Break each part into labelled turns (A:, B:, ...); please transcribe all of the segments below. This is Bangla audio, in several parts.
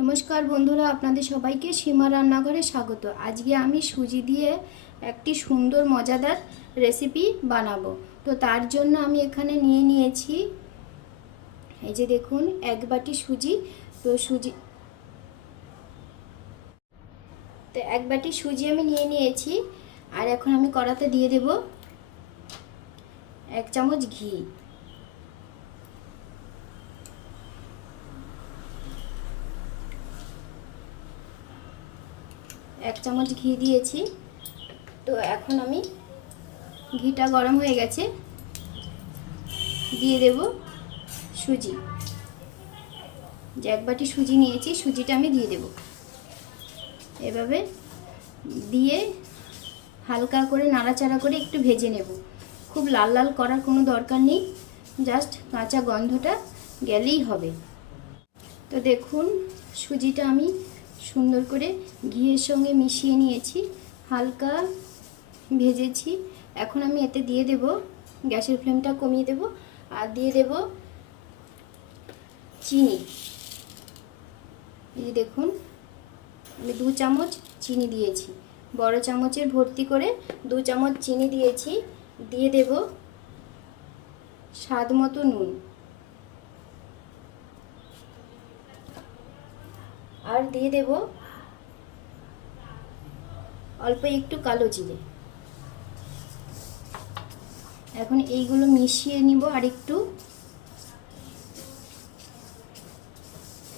A: নমস্কার বন্ধুরা, আপনাদের সবাইকে সীমা রান্নাঘরে স্বাগত। আজকে আমি সুজি দিয়ে একটি সুন্দর মজাদার রেসিপি বানাবো। তো তার জন্য আমি এখানে নিয়ে নিয়েছি, এই যে দেখুন, এক বাটি সুজি। তো সুজি, তো এক বাটি সুজি আমি নিয়ে নিয়েছি, আর এখন আমি কড়াতে দিয়ে দেব এক চামচ ঘি। এক চামচ ঘি দিয়েছি। তো এখন আমি ঘিটা গরম হয়ে গেছে। দিয়ে দেব সুজি। যে এক বাটি সুজি নিয়েছি, সুজিটা আমি দিয়ে দেব। এভাবে দিয়ে হালকা করে নাড়াচাড়া করে একটু ভেজে নেব। খুব লাল লাল করার কোনো দরকার নেই, জাস্ট কাঁচা গন্ধটা গেলেই হবে। তো দেখুন, সুজিটা আমি সুন্দর করে ঘিয়ের সঙ্গে মিশিয়ে নিয়েছি, হালকা ভেজেছি। এখন আমি এতে দিয়ে দেব, গ্যাসের ফ্লেমটা কমিয়ে দেব আর দিয়ে দেব চিনি। এই দেখুন, আমি দু চামচ চিনি দিয়েছি। বড় চামচের ভর্তি করে দু চামচ চিনি দিয়েছি। দিয়ে দেব স্বাদ মতো নুন। আর দিয়ে দেব অল্প একটু কালো জিরে। এখন এইগুলো মিশিয়ে নিব আর একটু।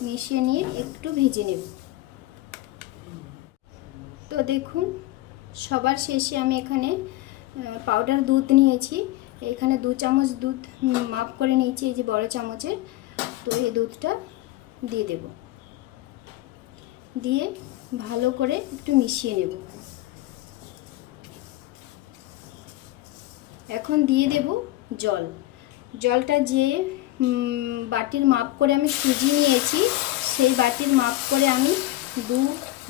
A: মিশিয়ে নিয়ে একটু ভেজে নেব। তো দেখুন, সবার শেষে আমি এখানে পাউডার দুধ নিয়েছি। এখানে দু চামচ দুধ মাপ করে নিয়েছি, এই যে বড় চামচের। তো এই দুধটা দিয়ে দেবো। দিয়ে ভালো করে একটু মিশিয়ে নেব। এখন দিয়ে দেব জল। জলটা যে বাটির মাপ করে আমি সুজি নিয়েছি, সেই বাটির মাপ করে আমি দু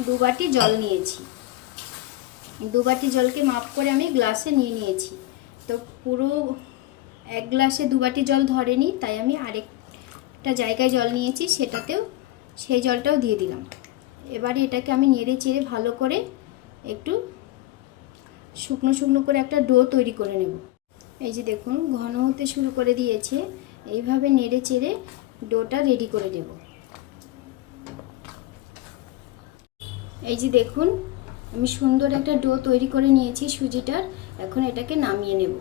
A: দু বাটি জল নিয়েছি। দু বাটি জলকে মাপ করে আমি গ্লাসে নিয়ে নিয়েছি। তো পুরো এক গ্লাসে দু বাটি জল ধরেনি, তাই আমি আরেকটা জায়গায় জল নিয়েছি, সেটাতেও, সেই জলটাও দিয়ে দিলাম। এবারে এটাকে আমি নেড়ে চেড়ে ভালো করে একটু শুকনো শুকনো করে একটা ডো তৈরি করে নেব। এই যে দেখুন, ঘন হতে শুরু করে দিয়েছে। এইভাবে নেড়ে চেড়ে ডোটা রেডি করে নেব। এই যে দেখুন, আমি সুন্দর একটা ডো তৈরি করে নিয়েছি সুজিটার। এখন এটাকে নামিয়ে নেব।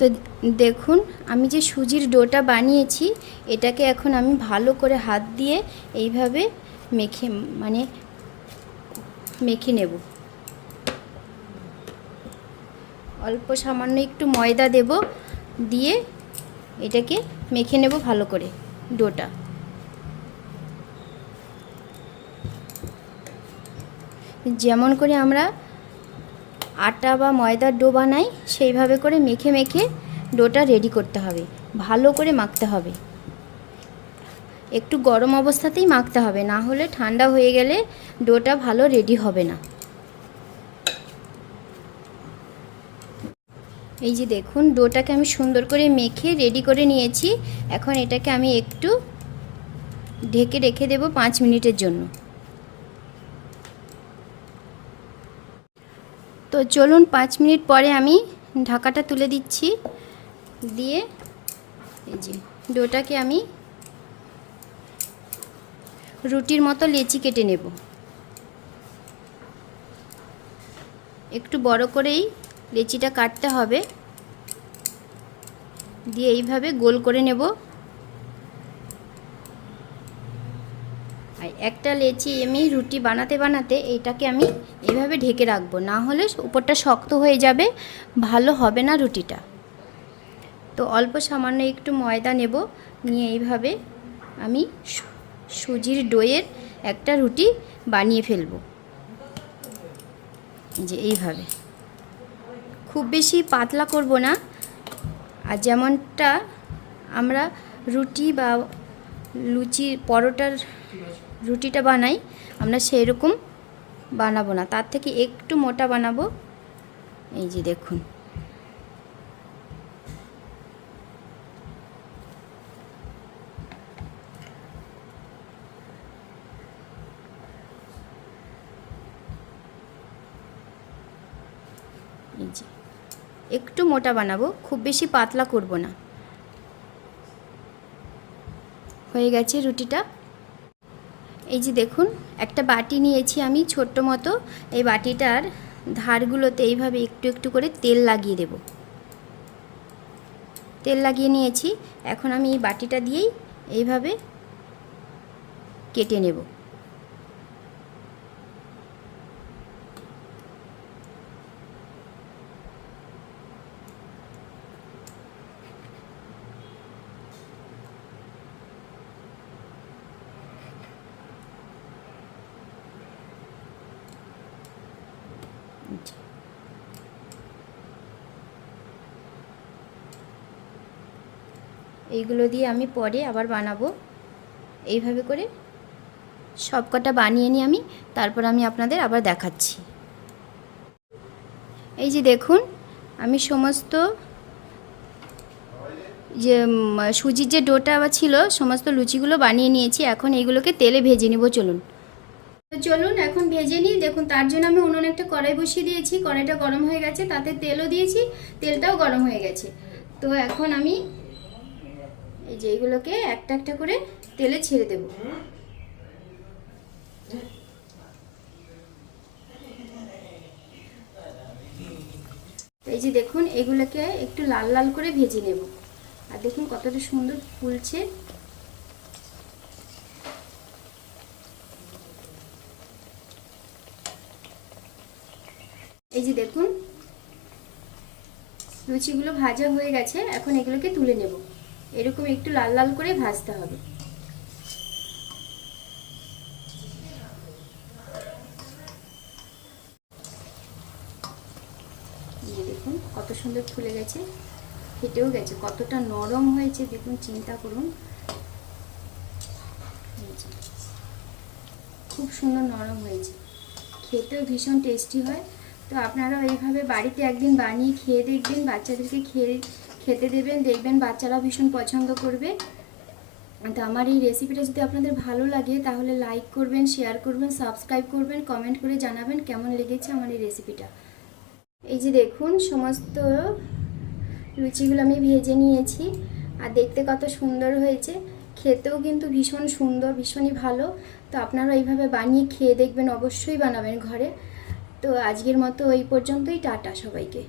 A: তো দেখুন, আমি যে সুজির ডোটা বানিয়েছি, এটাকে এখন আমি ভালো করে হাত দিয়ে এইভাবে মেখে মানে মেখে নেব। অল্প সামান্য একটু ময়দা দেব, দিয়ে এটাকে মেখে নেব ভালো করে, ডোটা। যেমন করে আমরা আটা বা ময়দার ডো বানাই, সেইভাবে করে মেখে মেখে ডোটা রেডি করতে হবে। ভালো করে মাখতে হবে। একটু গরম অবস্থাতেই মাখতে হবে, না হলে ঠান্ডা হয়ে গেলে ডোটা ভালো রেডি হবে না। এই যে দেখুন, ডোটাকে আমি সুন্দর করে মেখে রেডি করে নিয়েছি। এখন এটাকে আমি একটু ঢেকে রেখে দেব পাঁচ মিনিটের জন্য। চলুন পাঁচ মিনিট পরে আমি ঢাকাটা তুলে দিচ্ছি। দিয়ে এই যে ডোটাকে আমি রুটির মতো লেচি কেটে নেব। একটু বড় করেই লেচিটা কাটতে হবে। দিয়ে এইভাবে গোল করে নেব। একটা লেচি আমি রুটি বানাতে বানাতে এটাকে আমি এইভাবে ঢেকে রাখব। না হলে উপরটা শক্ত হয়ে যাবে, ভালো হবে না রুটিটা। তো অল্প সামান্য একটু ময়দা নেব, নিয়ে এইভাবে আমি সুজির ডোয়ের একটা রুটি বানিয়ে ফেলব। যে এইভাবে। খুব বেশি পাতলা করব না। আর যেমনটা আমরা রুটি বা লুচি পরোটার রুটিটা বানাই, আমরা সেই রকম বানাবো না। তার থেকে একটু মোটা বানাবো। এই যে দেখুন। একটু মোটা বানাবো, খুব বেশি পাতলা করব না। হয়ে গেছে রুটিটা। এই যে দেখুন, একটা বাটি নিয়েছি আমি ছোট্ট মতো। এই বাটিটার ধারগুলোতে এইভাবে একটু একটু করে তেল লাগিয়ে দেব। তেল লাগিয়ে নিয়েছি। এখন আমি এই বাটিটা দিয়েই এইভাবে কেটে নেব। এইগুলো দিয়ে আমি পরে আবার বানাবো। এইভাবে করে সব কটা বানিয়ে নিই আমি, তারপর আমি আপনাদের আবার দেখাচ্ছি। এই যে দেখুন, আমি সমস্ত যে সুজির যে ডোটা ছিল, সমস্ত লুচিগুলো বানিয়ে নিয়েছি। এখন এইগুলোকে তেলে ভেজে নিব, চলুন। চলুন, এখন ভেজে নিই। দেখুন, তার জন্য আমি উনুন একটা কড়াই বসিয়ে দিয়েছি। কড়াইটা গরম হয়ে গেছে, তাতে তেলও দিয়েছি, তেলটাও গরম হয়ে গেছে। তো এখন আমি এই যে এইগুলোকে একটা একটা করে তেলে ছেড়ে দেব। এই যে দেখুন, এগুলোকে একটু লাল লাল করে ভেজে নেব। আর দেখুন কতটা সুন্দর ফুলছে। এই যে দেখুন, লুচিগুলো ভাজা হয়ে গেছে, এখন এগুলোকে তুলে নেব। এরকম একটু লাল লাল করে ভাজতে হবে। দেখুন কত সুন্দর ফুলে গেছে, ফেটেও গেছে, কতটা নরম হয়েছে, দেখুন চিন্তা করুন। খুব সুন্দর নরম হয়েছে, খেতেও ভীষণ টেস্টি হয়। তো আপনারা এইভাবে বাড়িতে একদিন বানিয়ে খেয়ে দেখবেন, বাচ্চাদেরকে খেয়ে খেতে দেবেন, দেখবেন বাচ্চারা ভীষণ পছন্দ করবে। তো আমার এই রেসিপিটা যদি আপনাদের ভালো লাগে, তাহলে লাইক করবেন শেয়ার করবেন সাবস্ক্রাইব করবেন কমেন্ট করে জানাবেন কেমন লেগেছে আমার এই রেসিপিটা এই যে দেখুন, সমস্ত লুচিগুলো আমি ভেজে নিয়েছি। আর দেখতে কত সুন্দর হয়েছে। খেতেও কিন্তু ভীষণ সুন্দর, ভীষণই ভালো। তো আপনারা এইভাবে বানিয়ে খেয়ে দেখবেন, অবশ্যই বানাবেন ঘরে। তো আজকের মতো এই পর্যন্তই, টাটা সবাইকে।